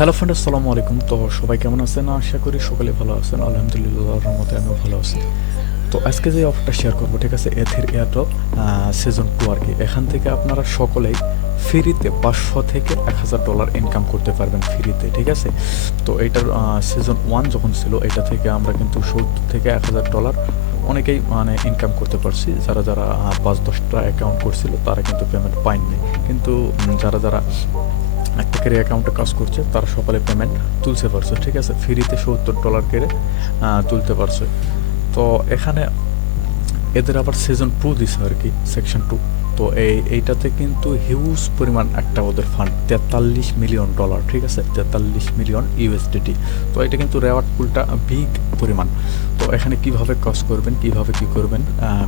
Hello friend, আসসালামু আলাইকুম। তো সবাই কেমন আছেন? আশা করি সকলে ভালো আছেন। আলহামদুলিল্লাহ, আল্লাহর রহমতে আমিও ভালো আছি। তো আজকে যে অফারটা শেয়ার করবো, ঠিক আছে, এথের এয়ারড্রপ সিজন 2 আর কি। এখান থেকে আপনারা সকলেই ফ্রিতে 500 থেকে $1000 ইনকাম করতে পারবেন ফ্রিতে, ঠিক আছে। তো এইটার সিজন 1 যখন ছিল, এটা থেকে আমরা কিন্তু 70 থেকে $1000 অনেকেই মানে ইনকাম করতে পারছি। যারা যারা 5-10টা অ্যাকাউন্ট করছিল তারা কিন্তু পেমেন্ট পায়নি, কিন্তু যারা যারা একটা করে অ্যাকাউন্টে কাজ করছে তারা সকালে পেমেন্ট তুলতে পারছে, ঠিক আছে। ফ্রিতে $70 করে তুলতে পারছে। তো এখানে এদের আবার সিজন 2 দিছে আর কি, সেকশন 2। তো এইটাতে কিন্তু হিউজ পরিমাণ একটা ওদের ফান্ড, $43 মিলিয়ন, ঠিক আছে, 43 মিলিয়ন USDT। তো এটা কিন্তু রেওয়ার্ড পুলটা বিগ পরিমাণ। তো এখানে কিভাবে কাজ করবেন, কিভাবে কি করবেন,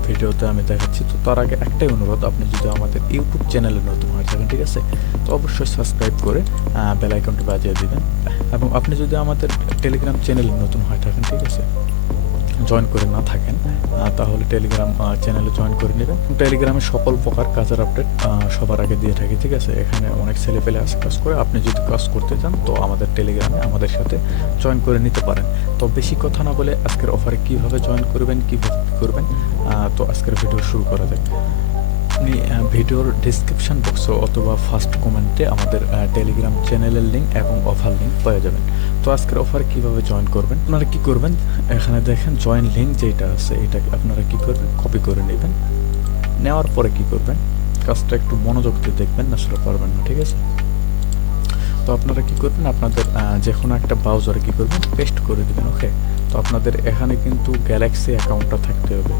ভিডিওতে আমি দেখাচ্ছি। তো তার আগে একটাই অনুরোধ, আপনি যদি আমাদের ইউটিউব চ্যানেলে নতুন হয়ে থাকেন, ঠিক আছে, তো অবশ্যই সাবস্ক্রাইব করে বেল আইকনটি বাজিয়ে দিবেন। এবং আপনি যদি আমাদের টেলিগ্রাম চ্যানেলে নতুন হয়ে থাকেন, ঠিক আছে, জয়েন করে না থাকেন, তাহলে টেলিগ্রাম চ্যানেলে জয়েন করে নেবেন। টেলিগ্রামে সকল প্রকার কাজের আপডেট সবার আগে দিয়ে থাকি, ঠিক আছে। এখানে অনেক ছেলেপেলে আসে কাজ করে। আপনি যদি কাজ করতে চান তো আমাদের টেলিগ্রামে আমাদের সাথে জয়েন করে নিতে পারেন। তো বেশি কথা না বলে আজকের অফারে কীভাবে জয়েন করবেন, কীভাবে কী করবেন, তো আজকের ভিডিও শুরু করা যাক। আপনি ভিডিওর ডিসক্রিপশন বক্সে অথবা ফার্স্ট কমেন্টে আমাদের টেলিগ্রাম চ্যানেলের লিঙ্ক এবং অফার লিঙ্ক পেয়ে যাবেন। তো আজকের অফারে কীভাবে জয়েন করবেন, আপনারা কী করবেন, এখানে দেখেন জয়েন লিঙ্ক যেটা আছে, এটা আপনারা কী করবেন, কপি করে নেবেন। নেওয়ার পরে কী করবেন, কাজটা একটু মনোযোগ দিয়ে দেখবেন, আসলে পারবেন না, ঠিক আছে। তো আপনারা কী করবেন, আপনাদের যে কোনো একটা ব্রাউজারে কী করবেন, পেস্ট করে দেবেন। ওকে, তো আপনাদের এখানে কিন্তু গ্যালাক্সি অ্যাকাউন্টটা থাকতে হবে,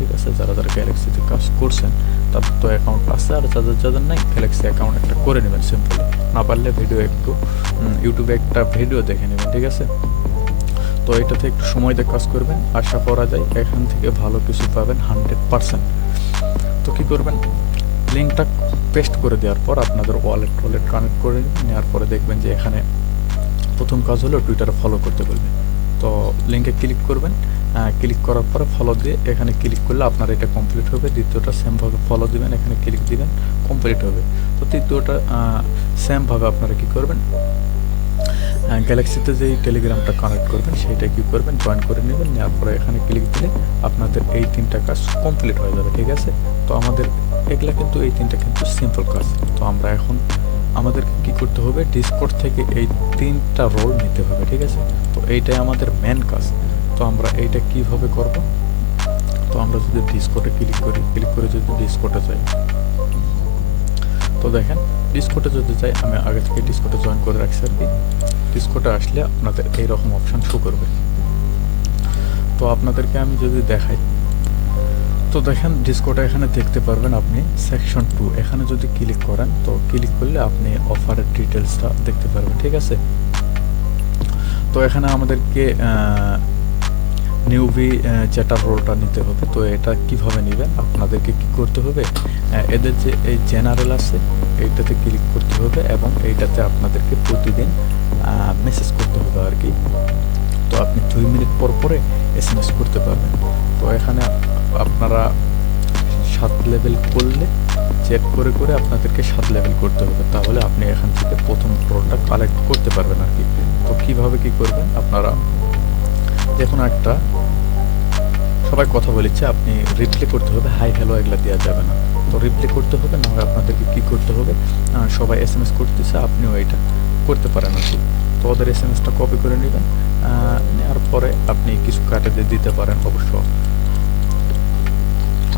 ঠিক আছে। যারা যারা গ্যালাক্সিতে কাজ করছেন তাদের তো অ্যাকাউন্ট আছে, আর যাদের যাদের নাই গ্যালাক্সি অ্যাকাউন্ট একটা করে নেবেন সিম্পলি। না পারলে ভিডিও একটু ইউটিউবে একটা ভিডিও দেখে নেবেন, ঠিক আছে। তো এটাতে একটু সময় দিয়ে কাজ করবেন, আশা করা যায় এখান থেকে ভালো কিছু পাবেন 100%। তো কী করবেন, লিঙ্কটা পেস্ট করে দেওয়ার পর আপনাদের ওয়ালেট কানেক্ট করে নেওয়ার পরে দেখবেন যে এখানে প্রথম কাজ হলো টুইটারে ফলো করতে বলবে। তো লিঙ্কে ক্লিক করবেন, ক্লিক করার পরে ফলো দিয়ে এখানে ক্লিক করলে আপনার এটা কমপ্লিট হবে। দ্বিতীয়টা সেমভাবে ফলো দিবেন, এখানে ক্লিক দিবেন, কমপ্লিট হবে। তো তৃতীয়টা সেমভাবে আপনারা কী করবেন, গ্যালাক্সিতে যেই টেলিগ্রামটা কানেক্ট করবেন সেইটা কী করবেন, জয়েন করে নেবেন। নেওয়ার পরে এখানে ক্লিক দিলে আপনাদের এই 3টা কাজ কমপ্লিট হয়ে যাবে, ঠিক আছে। তো আমাদের এগুলা কিন্তু এই 3টা কিন্তু সিম্পল কাজ। তো আমরা এখন আমাদেরকে কী করতে হবে, ডিসকর্ড থেকে এই 3টা রোল নিতে হবে, ঠিক আছে। তো এইটাই আমাদের মেন কাজ। তো আমরা এইটা কীভাবে করব, তো আমরা যদি ডিসকর্ডে ক্লিক করে যদি ডিসকর্ডে যাই, তো দেখেন ডিসকর্ডে যদি যাই, আমি আগে থেকে ডিসকর্ডে জয়েন করে রাখছি আর কি। ডিসকর্ডে আসলে আপনাদের এইরকম অপশান শো করবে। তো আপনাদেরকে আমি যদি দেখাই, তো দেখেন ডিসকর্ডে এখানে দেখতে পারবেন আপনি সেকশন 2, এখানে যদি ক্লিক করেন, তো ক্লিক করলে আপনি অফারের ডিটেলসটা দেখতে পারবেন, ঠিক আছে। তো এখানে আমাদেরকে নিউবি চ্যাটার রোলটা নিতে হবে। তো এটা কিভাবে নেবেন, আপনাদেরকে কি করতে হবে, এদের যে এই জেনারেল আছে এইটাতে ক্লিক করতে হবে এবং এইটাতে আপনাদেরকে প্রতিদিন মেসেজ করতে হবে আর কি। তো আপনি 2 মিনিট পর পরে SMS করতে পারবেন। তো এখানে আপনারা 7 লেভেল করলে চেক করে করে আপনাদেরকে 7 লেভেল করতে হবে, তাহলে আপনি এখান থেকে প্রথম রোলটা কালেক্ট করতে পারবেন আর কি। তো কীভাবে কী করবেন, আপনারা দেখুন একটা সবাই কথা বলেছে, আপনি রিপ্লে করতে হবে, হাই হ্যালো এগুলো দেওয়া যাবে না। তো রিপ্লে করতে হবে, না হয় আপনাদেরকে কী করতে হবে, সবাই SMS করতেছে, আপনিও এটা করতে পারেন আর কি। তো ওদের SMS-টা কপি করে নেবেন, নেওয়ার পরে আপনি কিছু কাটে দিতে পারেন অবশ্য,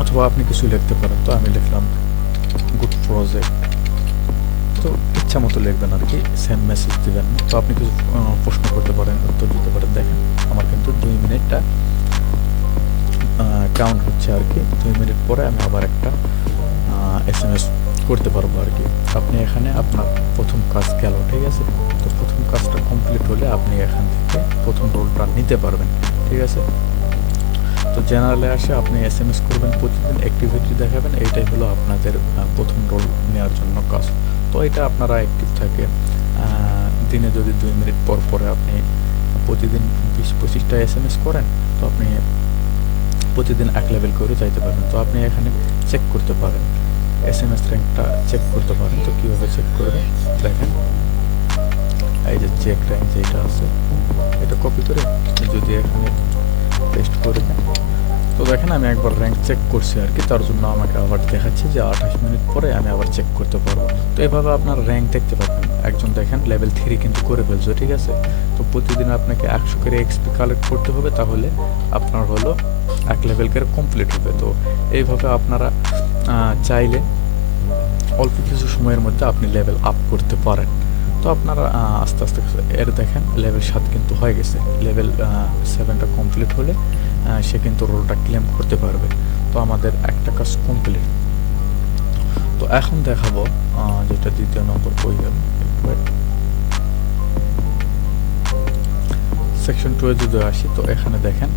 অথবা আপনি কিছু লিখতে পারেন। তো আমি লিখলাম গুড প্রজেক্ট, তো ইচ্ছা মতো লিখবেন আর কি, সেম মেসেজ দেবেন। তো আপনি কিছু প্রশ্ন করতে পারেন, উত্তর দিতে পারেন। দেখেন আমার কিন্তু 2 মিনিটটা কাউন্ট হচ্ছে আর কি। 2 মিনিট পরে আমি আবার একটা SMS করতে পারবো আর কি। আপনি এখানে আপনার প্রথম কাজ গেল, ঠিক আছে। তো প্রথম কাজটা কমপ্লিট হলে আপনি এখান থেকে প্রথম রোলটা নিতে পারবেন, ঠিক আছে। তো জেনারেলে আসে আপনি SMS করবেন, প্রতিদিন অ্যাক্টিভিটি দেখাবেন, এইটাই হলো আপনাদের প্রথম রোল নেওয়ার জন্য কাজ। তো এটা আপনারা অ্যাক্টিভ থাকে দিনে যদি 2 মিনিট পর পরে আপনি প্রতিদিন 20-25টা SMS করেন, তো আপনি প্রতিদিন 1 লেভেল করে যাইতে পারবেন। তো আপনি এখানে চেক করতে পারেন, SMS র্যাঙ্কটা চেক করতে পারেন। তো কীভাবে চেক করবেন দেখেন, এই যে চেক র্যাঙ্ক যেটা আছে এটা কপি করে যদি এখানে পেস্ট করে দেন, তো দেখেন আমি একবার র্যাঙ্ক চেক করছি আর কি, তার জন্য আমাকে আবার দেখাচ্ছে যে 28 মিনিট পরে আমি আবার চেক করতে পারবো। তো এভাবে আপনার র্যাঙ্ক দেখতে পাবেন। একজন দেখেন লেভেল 3 কিন্তু করে ফেলছে, ঠিক আছে। তো প্রতিদিন আপনাকে 100 করে এক্সপি কালেক্ট করতে হবে, তাহলে আপনার হলো 1 লেভেল করে কমপ্লিট হবে। তো এইভাবে আপনারা চাইলে অল্প কিছু সময়ের মধ্যে আপনি লেভেল আপ করতে পারেন। তো আপনারা আস্তে আস্তে এর দেখেন লেভেল 7 কিন্তু হয়ে গেছে, লেভেল 7টা কমপ্লিট হলে সে কিন্তু রোলটা ক্লেম করতে পারবে। তো আমাদের একটা কাজ কমপ্লিট। তো এখন দেখাবো যেটা দ্বিতীয় নম্বর কই গেল, সেকশন 2 এ যদি আসি, তো এখানে দেখেন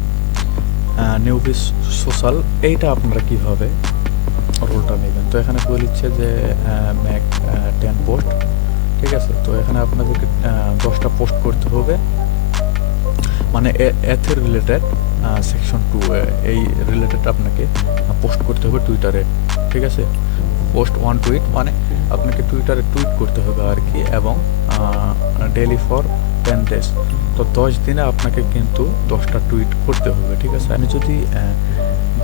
নিউবিস সোশ্যাল, এইটা আপনারা কিভাবে রোলটা নেবেন। তো এখানে বলে দিচ্ছে যে ম্যাক 10 পোস্ট, ঠিক আছে। তো এখানে আপনাদেরকে 10টা পোস্ট করতে হবে, মানে এথের রিলেটেড সেকশন 2 এই রিলেটেড আপনাকে পোস্ট করতে হবে টুইটারে, ঠিক আছে। পোস্ট 1 টুইট মানে আপনাকে টুইটারে টুইট করতে হবে আর কি, এবং ডেইলি ফর 10 ডেজ। তো 10 দিনে আপনাকে কিন্তু 10টা টুইট করতে হবে, ঠিক আছে। আমি যদি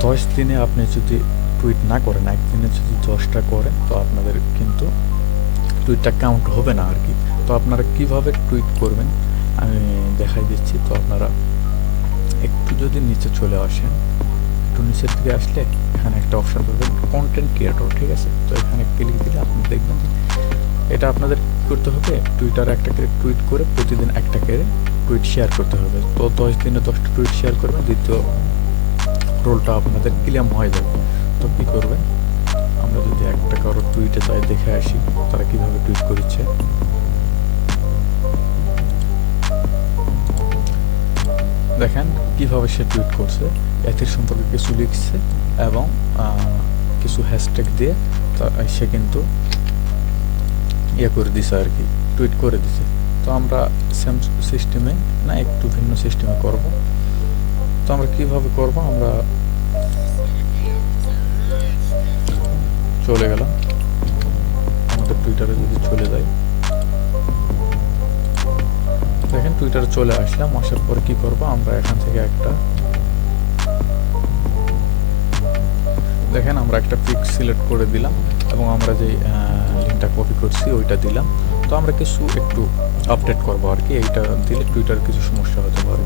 10 দিনে আপনি যদি টুইট না করেন, একদিনে যদি 10টা করেন, তো আপনাদের কিন্তু টুইটটা কাউন্ট হবে না আর কি। তো আপনারা কিভাবে টুইট করবেন আমি দেখাই দিচ্ছি। তো আপনারা একটু যদি নিচে চলে আসেন, একটু নিচের দিকে আসলে এখানে একটা অপশন পাবেন কন্টেন্ট ক্রিয়েটর, ঠিক আছে। তো এখানে ক্লিক দিলে আপনি দেখবেন এটা আপনাদের করতে হবে টুইটারে একটা করে টুইট করে প্রতিদিন একটা করে টুইট শেয়ার করতে হবে। তো 10 দিনে 10টা টুইট শেয়ার করবেন, দ্বিতীয় রোলটা আপনাদের ক্লেম হয়ে যাবে। তো কী করবেন, আমরা যদি একটা কারো টুইটে যাই দেখে আসি তারা কীভাবে টুইট করছে। দেখেন কিভাবে সে টুইট করছে, এথের সম্পর্কে কিছু লিখছে এবং কিছু হ্যাশট্যাগ দিয়ে সে কিন্তু ইয়ে করে দিছে আর কি, টুইট করে দিছে। তো আমরা সেম সিস্টেমে না একটু ভিন্ন সিস্টেমে করব। তো আমরা কিভাবে করব, আমরা চলে গেলাম আমাদের টুইটারে, যদি চলে যাই দেখেন টুইটারে চলে আসলাম। আসার পরে কি করব, আমরা এখান থেকে একটা দেখেন আমরা একটা পিক সিলেক্ট করে দিলাম এবং আমরা যে লিঙ্কটা কপি করছি ওইটা দিলাম। তো আমরা কিছু একটু আপডেট করবো আর কি, এইটা দিলে টুইটার কিছু সমস্যা হতে পারে।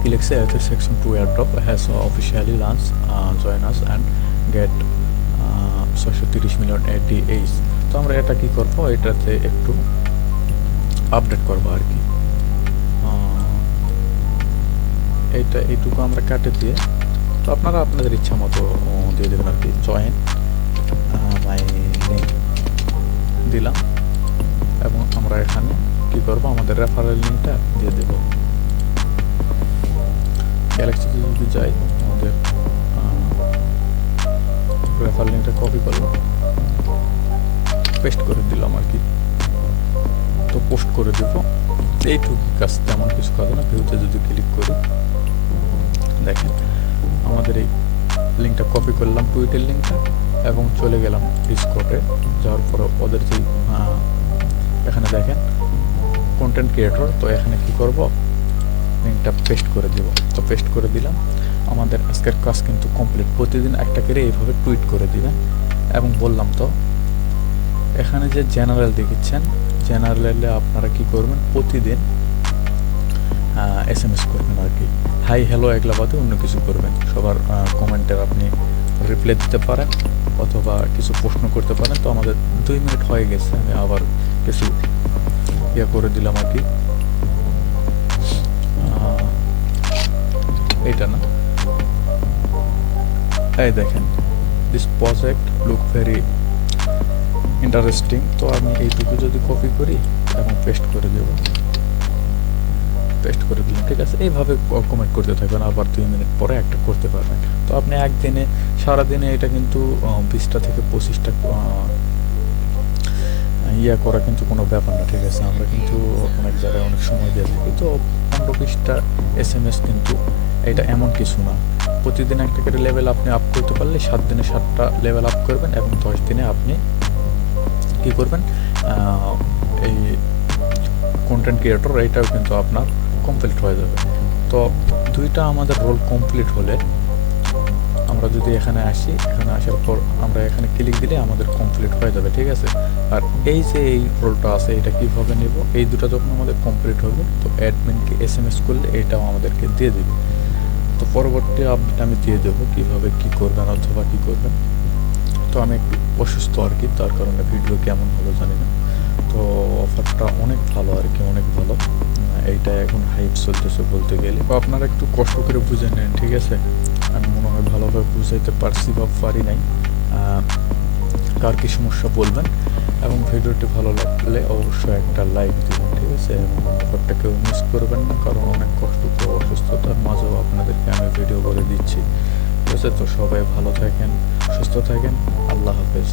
কি লিখছে, section 2 airdrop has officially launch, join us and get 630 million ADAs। তো আমরা এটা কি করবো, এটাতে একটু আপডেট করবো আর কি। এইটুকু আমরা কাটে দিয়ে, তো আপনারা আপনাদের ইচ্ছা মতো দিয়ে দেবেন আর কি। জয়েন মাই লিঙ্ক দিলাম এবং আমরা এখানে কি করবো, আমাদের রেফারেল লিঙ্কটা দিয়ে দেব। গ্যালাক্সিতে যদি যাই, আমাদের রেফারেল লিঙ্কটা কপি করলাম, পেস্ট করে দিলাম আর কি। তো পোস্ট করে দেবো, এইটুকু কাজ, তেমন কিছু কাজ না। ভিউতে যদি ক্লিক করি দেখেন আমাদের এই লিঙ্কটা কপি করলাম, টুইটের লিঙ্কটা, এবং চলে গেলাম ডিসকর্ডে। যাওয়ার পরে ওদের যে এখানে দেখেন কন্টেন্ট ক্রিয়েটর, তো এখানে কি করব, লিঙ্কটা পেস্ট করে দেব। তো পেস্ট করে দিলাম, আমাদের আজকের কাজ কিন্তু কমপ্লিট। প্রতিদিন একটা করে এইভাবে টুইট করে দিবেন। এবং বললাম তো এখানে যে জেনারেল দেখিচ্ছেন, জেনারেলে আপনারা কি করবেন, প্রতিদিন SMS করবেন আর কি। হাই হ্যালো এগুলা বাদে অন্য কিছু করবেন। সবার কমেন্টের আপনি রিপ্লাই দিতে পারেন অথবা কিছু প্রশ্ন করতে পারেন। তো আমাদের 2 মিনিট হয়ে গেছে, আমি আবার কিছু ইয়ে করে দিলাম আর কি। এইটা না, এই দেখেন this project look very interesting. তো আমি এইটুকু যদি কপি করি এবং পেস্ট করে দেব, পেস্ট করে দিলাম, ঠিক আছে। এইভাবে কমেন্ট করতে থাকবেন, আবার 2 মিনিট পরে একটা করতে পারবেন। তো আপনি একদিনে সারাদিনে এটা কিন্তু 20টা থেকে 25টা ইয়া করা কিন্তু কোনো ব্যাপার না, ঠিক আছে। আমরা কিন্তু অনেক জায়গায় অনেক সময় দিয়ে থাকি। তো 15-20টা SMS কিন্তু এটা এমন কিছু না। প্রতিদিন একটা করে লেভেল আপনি আপ করতে পারলে 7 দিনে 7টা লেভেল আপ করবেন এবং 10 দিনে আপনি কি করবেন, এই কন্টেন্ট ক্রিয়েটর এইটাও কিন্তু আপনার কমপ্লিট হয়ে যাবে। তো দুইটা আমাদের রোল কমপ্লিট হলে আমরা যদি এখানে আসি, এখানে আসার পর আমরা এখানে ক্লিক দিলে আমাদের কমপ্লিট হয়ে যাবে, ঠিক আছে। আর এই যে এই রোলটা আছে এটা কীভাবে নেব, এই দুটো যখন আমাদের কমপ্লিট হবে তো অ্যাডমিনকে SMS করলে এটাও আমাদেরকে দিয়ে দেবে। তো পরবর্তী আপডেট আমি দিয়ে দেবো কীভাবে কী করবেন অথবা কী করবেন। তো আমি একটু অসুস্থ আর কি, তার কারণে ভিডিও কেমন হলো জানি না। তো অফারটা অনেক ভালো আর কি, অনেক ভালো। এইটা এখন হাইপ চলতেছে বলতে গেলে। তো আপনারা একটু কষ্ট করে বুঝে নেন, ঠিক আছে। আমি মনে হয় ভালোভাবে বুঝাইতে পারছি বা পারি নাই। কার কী সমস্যা বলবেন, এবং ভিডিওটি ভালো লাগলে অবশ্যই একটা লাইক দিবেন, ঠিক আছে। এবং অফারটা কেউ মিস করবেন না, কারণ অনেক কষ্ট করে অসুস্থতার মাঝেও আপনাদেরকে আমি ভিডিও করে দিচ্ছি, ঠিক আছে। তো সবাই ভালো থাকেন, সুস্থ থাকেন, আল্লাহ হাফেজ।